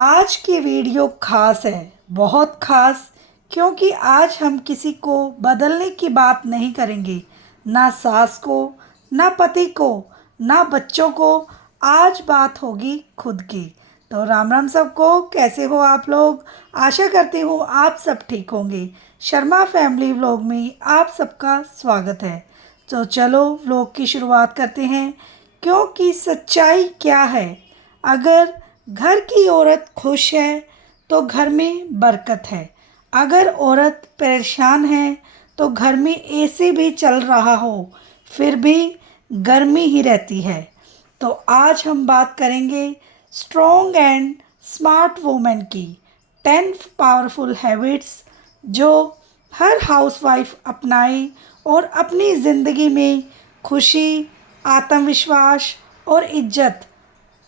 आज की वीडियो खास है, बहुत खास। क्योंकि आज हम किसी को बदलने की बात नहीं करेंगे, ना सास को, ना पति को, ना बच्चों को। आज बात होगी खुद की। तो राम राम सबको, कैसे हो आप लोग? आशा करती हूँ आप सब ठीक होंगे। शर्मा फैमिली व्लॉग में आप सबका स्वागत है। तो चलो व्लॉग की शुरुआत करते हैं। क्योंकि सच्चाई क्या है, अगर घर की औरत खुश है तो घर में बरकत है। अगर औरत परेशान है तो घर में एसी भी चल रहा हो फिर भी गर्मी ही रहती है। तो आज हम बात करेंगे स्ट्रॉन्ग एंड स्मार्ट वुमेन की 10 पावरफुल हैबिट्स जो हर हाउसवाइफ अपनाए और अपनी ज़िंदगी में खुशी, आत्मविश्वास और इज्जत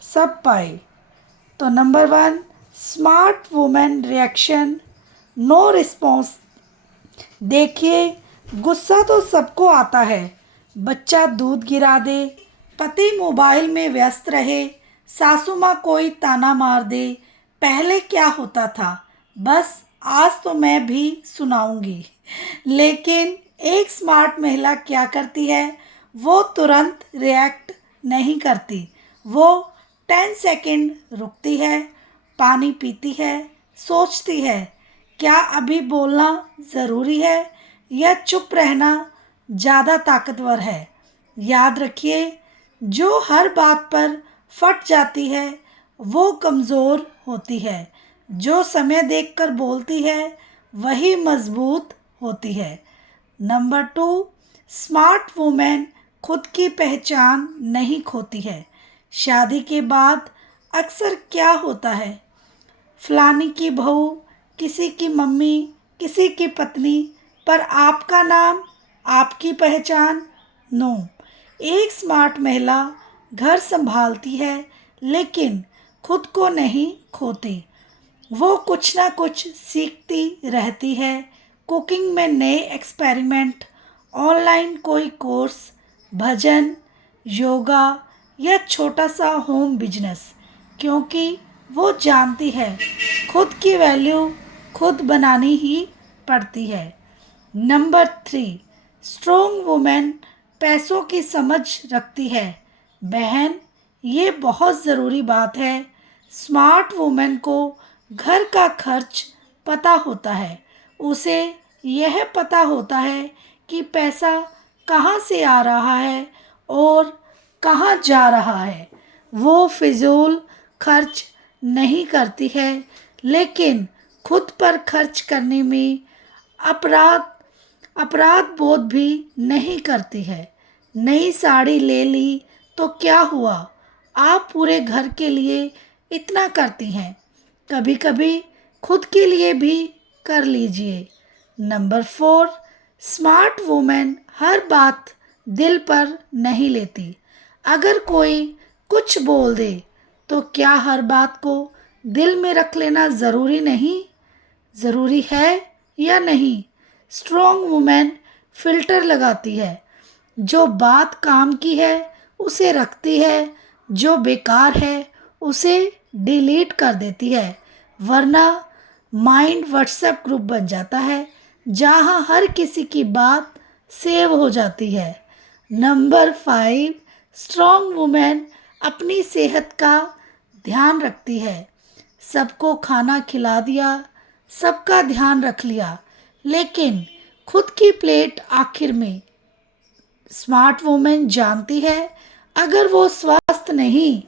सब पाए। तो number 1, smart women reaction, no response. देखिए, गुस्सा तो सबको आता है। बच्चा दूध गिरा दे, पति मोबाइल में व्यस्त रहे, सासू माँ कोई ताना मार दे। पहले क्या होता था, बस आज तो मैं भी सुनाऊंगी। लेकिन एक स्मार्ट महिला क्या करती है, वो तुरंत रिएक्ट नहीं करती। वो 10 सेकंड रुकती है, पानी पीती है, सोचती है क्या अभी बोलना ज़रूरी है या चुप रहना ज़्यादा ताकतवर है। याद रखिए, जो हर बात पर फट जाती है वो कमज़ोर होती है। जो समय देखकर बोलती है वही मजबूत होती है। नंबर 2, स्मार्ट वुमेन खुद की पहचान नहीं खोती है। शादी के बाद अक्सर क्या होता है, फलानी की बहू, किसी की मम्मी, किसी की पत्नी, पर आपका नाम, आपकी पहचान नो। एक स्मार्ट महिला घर संभालती है लेकिन खुद को नहीं खोती। वो कुछ ना कुछ सीखती रहती है। कुकिंग में नए एक्सपेरिमेंट, ऑनलाइन कोई कोर्स, भजन, योगा या छोटा सा होम बिजनेस। क्योंकि वो जानती है खुद की वैल्यू खुद बनानी ही पड़ती है। नंबर 3, स्ट्रोंग वुमेन पैसों की समझ रखती है। बहन, ये बहुत ज़रूरी बात है। स्मार्ट वुमेन को घर का खर्च पता होता है। उसे यह पता होता है कि पैसा कहाँ से आ रहा है और कहाँ जा रहा है। वो फिजूल खर्च नहीं करती है, लेकिन खुद पर खर्च करने में अपराध अपराध बोध भी नहीं करती है। नई साड़ी ले ली तो क्या हुआ, आप पूरे घर के लिए इतना करती हैं, कभी कभी खुद के लिए भी कर लीजिए। नंबर 4, स्मार्ट वुमेन हर बात दिल पर नहीं लेती। अगर कोई कुछ बोल दे तो क्या हर बात को दिल में रख लेना ज़रूरी है या नहीं। स्ट्रॉन्ग वुमेन फिल्टर लगाती है। जो बात काम की है उसे रखती है, जो बेकार है उसे डिलीट कर देती है। वरना माइंड व्हाट्सएप ग्रुप बन जाता है जहाँ हर किसी की बात सेव हो जाती है। नंबर 5, स्ट्रॉन्ग वुमेन अपनी सेहत का ध्यान रखती है। सबको खाना खिला दिया, सबका ध्यान रख लिया, लेकिन खुद की प्लेट आखिर में। स्मार्ट वुमेन जानती है अगर वो स्वस्थ नहीं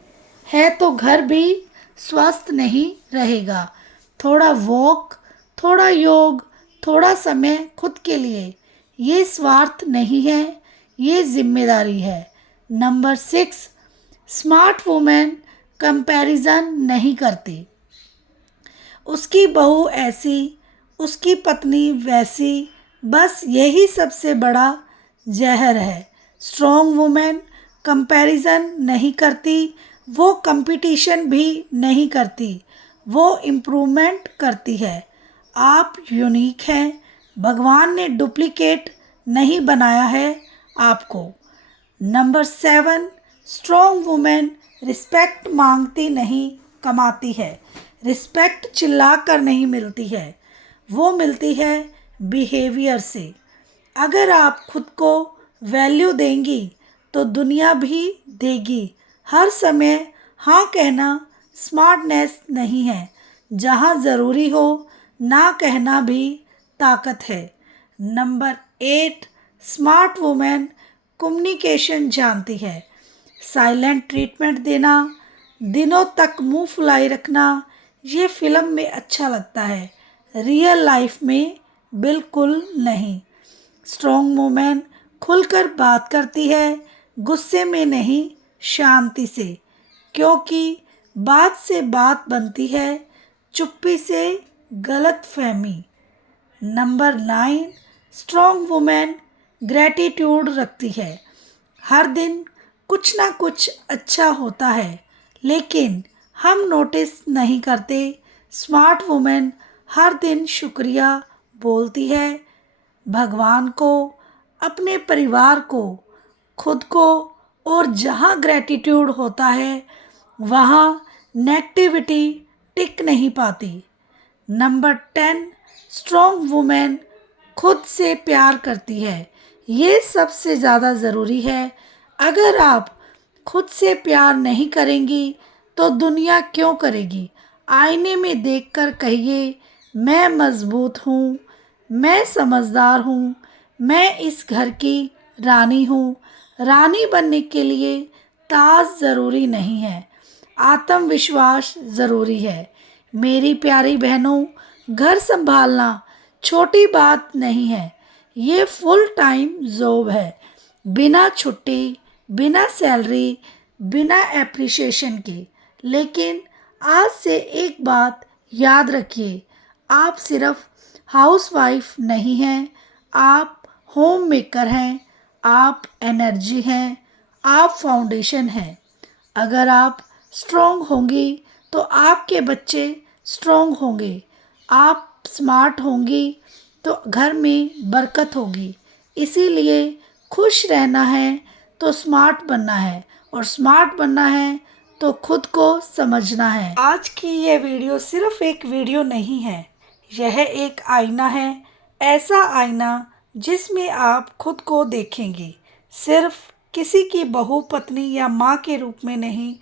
है तो घर भी स्वस्थ नहीं रहेगा। थोड़ा वॉक, थोड़ा योग, थोड़ा समय खुद के लिए, ये स्वार्थ नहीं है, ये जिम्मेदारी है। नंबर 6, स्मार्ट वुमेन कंपैरिजन नहीं करती। उसकी बहू ऐसी, उसकी पत्नी वैसी, बस यही सबसे बड़ा जहर है। स्ट्रॉन्ग वुमेन कंपैरिजन नहीं करती, वो कंपटीशन भी नहीं करती, वो इम्प्रूवमेंट करती है। आप यूनिक हैं, भगवान ने डुप्लीकेट नहीं बनाया है आपको। नंबर 7, स्ट्रॉन्ग वुमेन रिस्पेक्ट मांगती नहीं, कमाती है। रिस्पेक्ट चिल्लाकर नहीं मिलती है, वो मिलती है बिहेवियर से। अगर आप खुद को वैल्यू देंगी तो दुनिया भी देगी। हर समय हाँ कहना स्मार्टनेस नहीं है, जहाँ ज़रूरी हो ना कहना भी ताकत है। नंबर 8, स्मार्ट वुमेन कम्युनिकेशन जानती है। साइलेंट ट्रीटमेंट देना, दिनों तक मुंह फुलाई रखना, ये फिल्म में अच्छा लगता है, रियल लाइफ में बिल्कुल नहीं। स्ट्रॉन्ग वुमेन खुलकर बात करती है, गुस्से में नहीं, शांति से, क्योंकि बात से बात बनती है, चुप्पी से गलत फहमी। नंबर 9, स्ट्रॉन्ग वुमेन ग्रैटिट्यूड रखती है। हर दिन कुछ ना कुछ अच्छा होता है, लेकिन हम नोटिस नहीं करते। स्मार्ट वुमेन हर दिन शुक्रिया बोलती है, भगवान को, अपने परिवार को, खुद को, और जहाँ ग्रैटिट्यूड होता है वहाँ नेगेटिविटी टिक नहीं पाती। नंबर 10, स्ट्रॉन्ग वुमेन खुद से प्यार करती है। ये सबसे ज़्यादा ज़रूरी है। अगर आप खुद से प्यार नहीं करेंगी तो दुनिया क्यों करेगी? आईने में देखकर कहिए, मैं मज़बूत हूँ, मैं समझदार हूँ, मैं इस घर की रानी हूँ। रानी बनने के लिए ताज ज़रूरी नहीं है, आत्मविश्वास ज़रूरी है। मेरी प्यारी बहनों, घर संभालना छोटी बात नहीं है, ये फुल टाइम जॉब है। बिना छुट्टी, बिना सैलरी, बिना एप्रिसिएशन के। लेकिन आज से एक बात याद रखिए, आप सिर्फ हाउसवाइफ नहीं हैं, आप होम मेकर हैं, आप एनर्जी हैं, आप फाउंडेशन हैं। अगर आप स्ट्रॉन्ग होंगी तो आपके बच्चे स्ट्रॉन्ग होंगे। आप स्मार्ट होंगी तो घर में बरकत होगी। इसीलिए खुश रहना है तो स्मार्ट बनना है, और स्मार्ट बनना है तो खुद को समझना है। आज की ये वीडियो सिर्फ एक वीडियो नहीं है, यह एक आईना है। ऐसा आईना जिसमें आप खुद को देखेंगी, सिर्फ किसी की बहू, पत्नी या माँ के रूप में नहीं,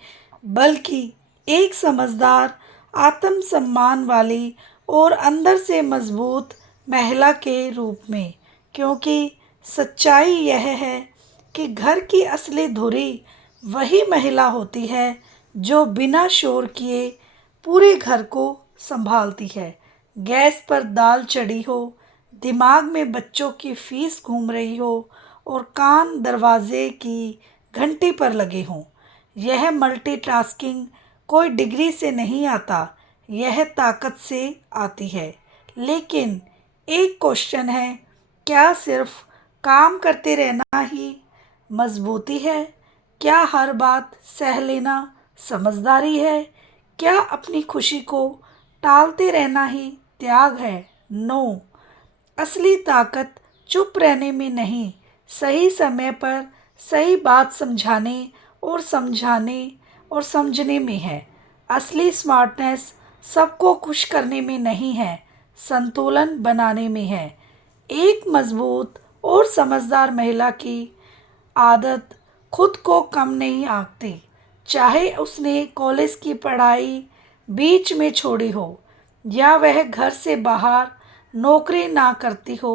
बल्कि एक समझदार, आत्मसम्मान वाली और अंदर से मजबूत महिला के रूप में। क्योंकि सच्चाई यह है कि घर की असली धुरी वही महिला होती है जो बिना शोर किए पूरे घर को संभालती है। गैस पर दाल चढ़ी हो, दिमाग में बच्चों की फीस घूम रही हो और कान दरवाजे की घंटी पर लगे हों। यह मल्टीटास्किंग कोई डिग्री से नहीं आता, यह ताकत से आती है। लेकिन एक क्वेश्चन है, क्या सिर्फ काम करते रहना ही मजबूती है? क्या हर बात सह लेना समझदारी है? क्या अपनी खुशी को टालते रहना ही त्याग है? नो, असली ताकत चुप रहने में नहीं, सही समय पर सही बात समझाने और समझने में है। असली स्मार्टनेस सबको खुश करने में नहीं है, संतुलन बनाने में है। एक मजबूत और समझदार महिला की आदत खुद को कम नहीं आंकती, चाहे उसने कॉलेज की पढ़ाई बीच में छोड़ी हो या वह घर से बाहर नौकरी ना करती हो।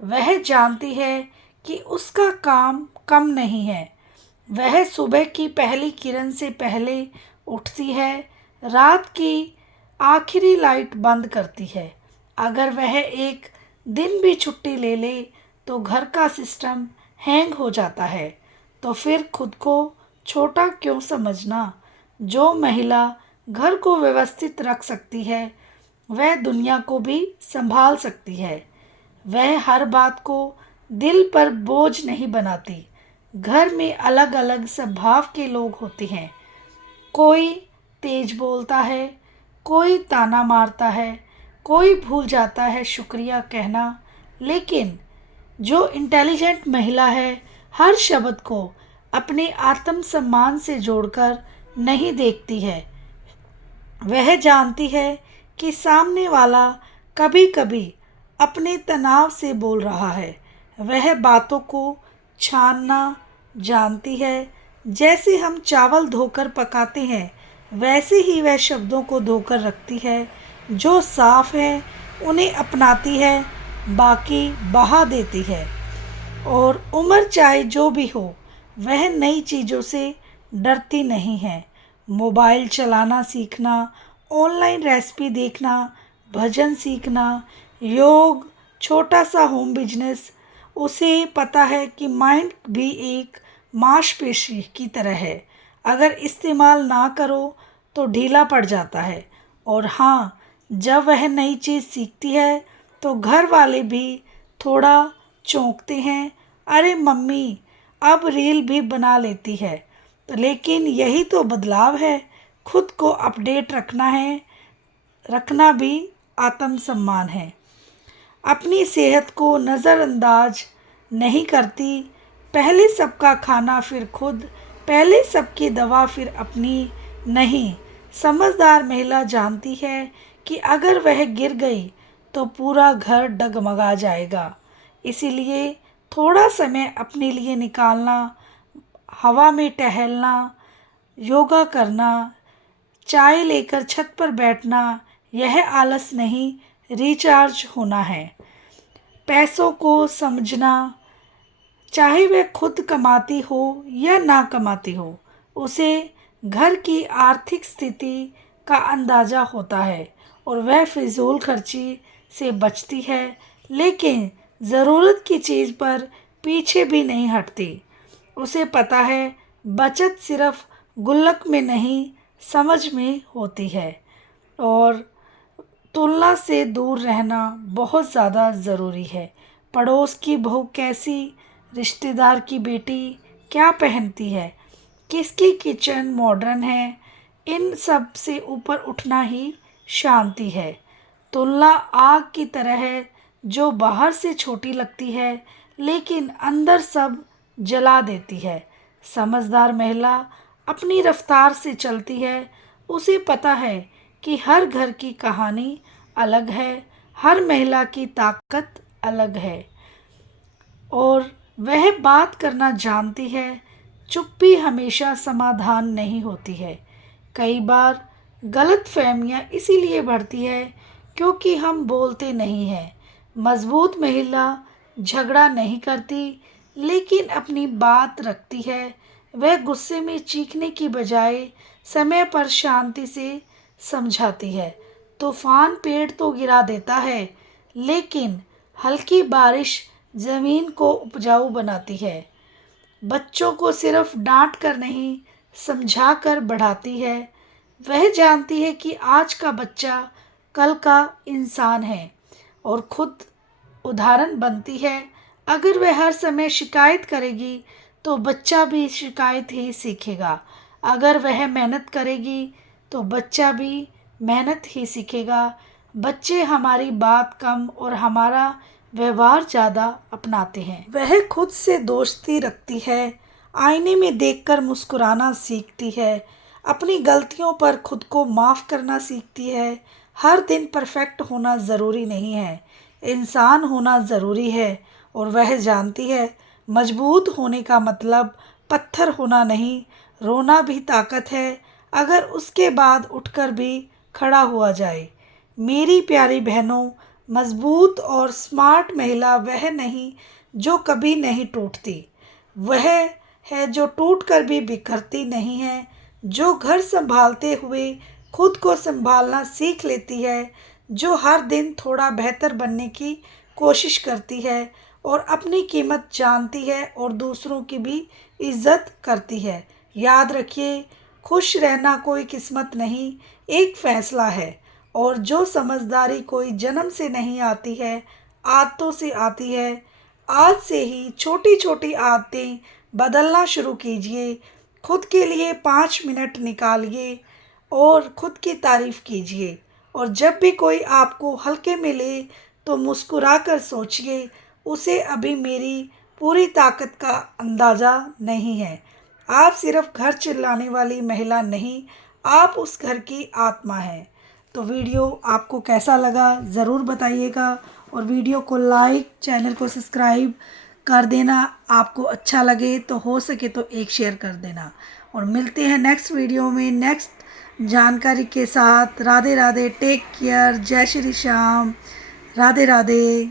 वह जानती है कि उसका काम कम नहीं है। वह सुबह की पहली किरण से पहले उठती है, रात की आखिरी लाइट बंद करती है। अगर वह एक दिन भी छुट्टी ले ले तो घर का सिस्टम हैंग हो जाता है। तो फिर खुद को छोटा क्यों समझना? जो महिला घर को व्यवस्थित रख सकती है वह दुनिया को भी संभाल सकती है। वह हर बात को दिल पर बोझ नहीं बनाती। घर में अलग अलग स्वभाव के लोग होते हैं, कोई तेज बोलता है, कोई ताना मारता है, कोई भूल जाता है शुक्रिया कहना। लेकिन जो इंटेलिजेंट महिला है हर शब्द को अपने आत्मसम्मान से जोड़कर नहीं देखती है। वह जानती है कि सामने वाला कभी कभी अपने तनाव से बोल रहा है। वह बातों को छानना जानती है। जैसे हम चावल धोकर पकाते हैं, वैसे ही वह शब्दों को धोकर रखती है। जो साफ है उन्हें अपनाती है, बाकी बहा देती है। और उम्र चाहे जो भी हो, वह नई चीज़ों से डरती नहीं है। मोबाइल चलाना सीखना, ऑनलाइन रेसिपी देखना, भजन सीखना, योग, छोटा सा होम बिजनेस। उसे पता है कि माइंड भी एक मांसपेशी की तरह है। अगर इस्तेमाल ना करो तो ढीला पड़ जाता है। और हाँ, जब वह नई चीज़ सीखती है तो घर वाले भी थोड़ा चौंकते हैं। अरे मम्मी अब रील भी बना लेती है। तो लेकिन यही तो बदलाव है। खुद को अपडेट रखना है, रखना भी आत्मसम्मान है। अपनी सेहत को नज़रअंदाज नहीं करती। पहले सबका खाना फिर खुद, पहले सबकी दवा फिर अपनी नहीं। समझदार महिला जानती है कि अगर वह गिर गई तो पूरा घर डगमगा जाएगा। इसीलिए थोड़ा समय अपने लिए निकालना, हवा में टहलना, योगा करना, चाय लेकर छत पर बैठना, यह आलस नहीं, रिचार्ज होना है। पैसों को समझना, चाहे वह खुद कमाती हो या ना कमाती हो, उसे घर की आर्थिक स्थिति का अंदाज़ा होता है और वह फिजूल खर्ची से बचती है। लेकिन ज़रूरत की चीज़ पर पीछे भी नहीं हटती। उसे पता है बचत सिर्फ गुल्लक में नहीं, समझ में होती है। और तुलना से दूर रहना बहुत ज़्यादा ज़रूरी है। पड़ोस की बहू कैसी, रिश्तेदार की बेटी क्या पहनती है, किसकी किचन मॉडर्न है, इन सब से ऊपर उठना ही शांति है। तुलना आग की तरह है जो बाहर से छोटी लगती है लेकिन अंदर सब जला देती है। समझदार महिला अपनी रफ्तार से चलती है। उसे पता है कि हर घर की कहानी अलग है, हर महिला की ताकत अलग है। और वह बात करना जानती है। चुप्पी हमेशा समाधान नहीं होती है। कई बार गलतफहमियां इसीलिए बढ़ती है क्योंकि हम बोलते नहीं हैं। मजबूत महिला झगड़ा नहीं करती लेकिन अपनी बात रखती है। वह गुस्से में चीखने की बजाय समय पर शांति से समझाती है। तूफान पेड़ तो गिरा देता है लेकिन हल्की बारिश ज़मीन को उपजाऊ बनाती है। बच्चों को सिर्फ डांट कर नहीं, समझा कर बढ़ाती है। वह जानती है कि आज का बच्चा कल का इंसान है और खुद उदाहरण बनती है। अगर वह हर समय शिकायत करेगी तो बच्चा भी शिकायत ही सीखेगा। अगर वह मेहनत करेगी तो बच्चा भी मेहनत ही सीखेगा। बच्चे हमारी बात कम और हमारा व्यवहार ज़्यादा अपनाते हैं। वह खुद से दोस्ती रखती है, आईने में देखकर मुस्कुराना सीखती है, अपनी गलतियों पर खुद को माफ़ करना सीखती है। हर दिन परफेक्ट होना ज़रूरी नहीं है, इंसान होना ज़रूरी है। और वह जानती है मजबूत होने का मतलब पत्थर होना नहीं, रोना भी ताकत है अगर उसके बाद उठकर भी खड़ा हुआ जाए। मेरी प्यारी बहनों, मजबूत और स्मार्ट महिला वह नहीं जो कभी नहीं टूटती, वह है जो टूट कर भी बिखरती नहीं है, जो घर संभालते हुए खुद को संभालना सीख लेती है, जो हर दिन थोड़ा बेहतर बनने की कोशिश करती है और अपनी कीमत जानती है और दूसरों की भी इज्जत करती है। याद रखिए, खुश रहना कोई किस्मत नहीं, एक फैसला है। और जो समझदारी कोई जन्म से नहीं आती है, आदतों से आती है। आज से ही छोटी छोटी आदतें बदलना शुरू कीजिए। खुद के लिए 5 मिनट निकालिए और खुद की तारीफ कीजिए। और जब भी कोई आपको हल्के में ले तो मुस्कुरा कर सोचिए, उसे अभी मेरी पूरी ताकत का अंदाज़ा नहीं है। आप सिर्फ घर चिल्लाने वाली महिला नहीं, आप उस घर की आत्मा हैं। तो वीडियो आपको कैसा लगा ज़रूर बताइएगा और वीडियो को लाइक, चैनल को सब्सक्राइब कर देना। आपको अच्छा लगे तो हो सके तो एक शेयर कर देना और मिलते हैं नेक्स्ट वीडियो में नेक्स्ट जानकारी के साथ। राधे राधे, टेक केयर, जय श्री श्याम, राधे राधे।